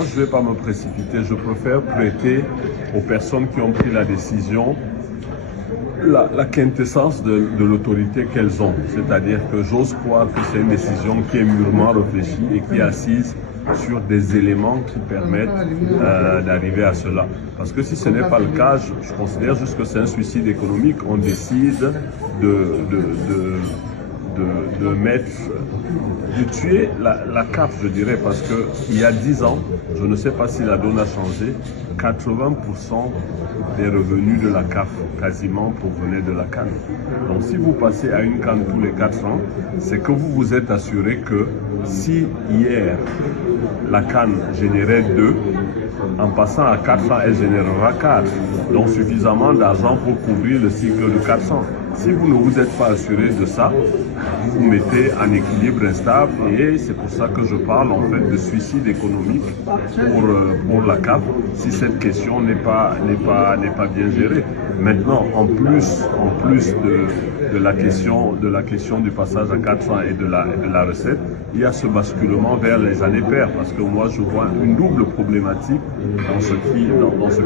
Je ne vais pas me précipiter, je préfère prêter aux personnes qui ont pris la décision la quintessence de l'autorité qu'elles ont. C'est-à-dire que j'ose croire que c'est une décision qui est mûrement réfléchie et qui est assise sur des éléments qui permettent d'arriver à cela. Parce que si ce n'est pas le cas, je considère juste que c'est un suicide économique. On décide de tuer la CAF, je dirais, parce qu'il y a 10 ans, je ne sais pas si la donne a changé, 80% des revenus de la CAF, quasiment, provenaient de la CAN. Donc si vous passez à une CAN tous les 4 ans, c'est que vous vous êtes assuré que si hier, la CAN générait 2, en passant à 4 ans, elle générera 4. Donc suffisamment d'argent pour couvrir le cycle de 400. Si vous ne vous êtes pas assuré de ça, vous vous mettez en équilibre instable et c'est pour ça que je parle en fait de suicide économique pour la CAF si cette question n'est pas bien gérée. Maintenant, en plus de la question du passage à 400 et de la recette, il y a ce basculement vers les années paires parce que moi je vois une double problématique dans ce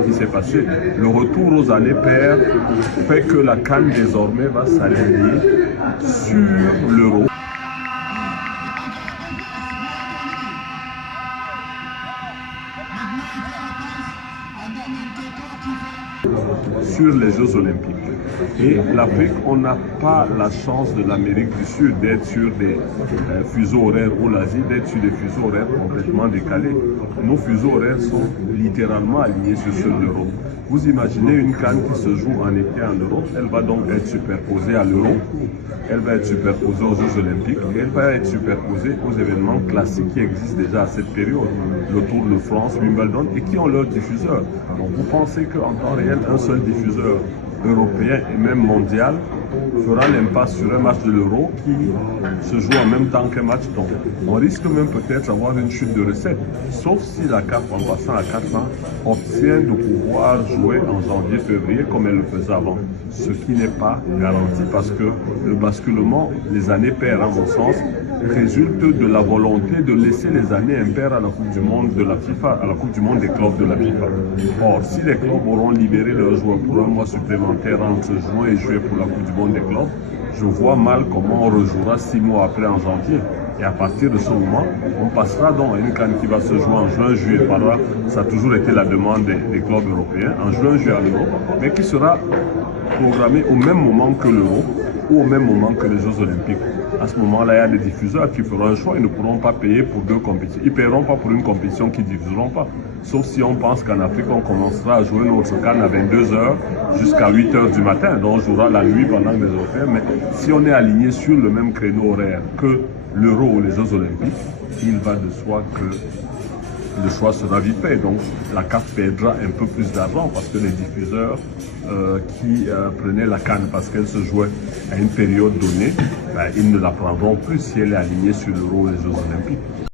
qui s'est passé. Le retour aux années paires fait que la CAN désormais va s'aligner sur l'euro. Sur les Jeux Olympiques. Et l'Afrique, on n'a pas la chance de l'Amérique du Sud d'être sur des fuseaux horaires ou l'Asie d'être sur des fuseaux horaires complètement décalés. Nos fuseaux horaires sont littéralement alignés sur ceux de l'Europe. Vous imaginez une CAN qui se joue en été en Europe, elle va donc être superposée à l'Euro, elle va être superposée aux Jeux Olympiques et elle va être superposée aux événements classiques qui existent déjà à cette période, le Tour de France, Wimbledon, et qui ont leurs diffuseurs. Donc vous pensez qu'en temps réel, un seul diffuseur européen et même mondial fera l'impasse sur un match de l'Euro qui se joue en même temps qu'un match. Donc on risque même peut-être d'avoir une chute de recettes, sauf si la CAF, en passant à 4 ans, obtient de pouvoir jouer en janvier-février comme elle le faisait avant, ce qui n'est pas garanti parce que le basculement, les années paires à mon sens, résulte de la volonté de laisser les années impaires à la Coupe du Monde de la FIFA, à la Coupe du Monde des clubs de la FIFA. Or, si les clubs auront libéré leurs joueurs pour un mois supplémentaire entre juin et juillet pour la Coupe du Monde des clubs, je vois mal comment on rejouera 6 mois après en janvier. Et à partir de ce moment, on passera donc à une CAN qui va se jouer en juin, juillet, par là. Ça a toujours été la demande des clubs européens, en juin, juillet à l'Euro, mais qui sera programmée au même moment que l'Euro ou au même moment que les Jeux Olympiques. À ce moment-là, il y a des diffuseurs qui feront un choix, ils ne pourront pas payer pour 2 compétitions. Ils ne paieront pas pour une compétition qu'ils ne diffuseront pas. Sauf si on pense qu'en Afrique, on commencera à jouer notre CAN à 22 h jusqu'à 8 h du matin. Donc, on jouera la nuit pendant les Européens. Mais si on est aligné sur le même créneau horaire que l'Euro ou les Jeux Olympiques, il va de soi que le choix sera vite fait. Donc la CAF perdra un peu plus d'argent parce que les diffuseurs qui prenaient la CAN parce qu'elle se jouait à une période donnée, ils ne la prendront plus si elle est alignée sur l'Euro et les Jeux Olympiques.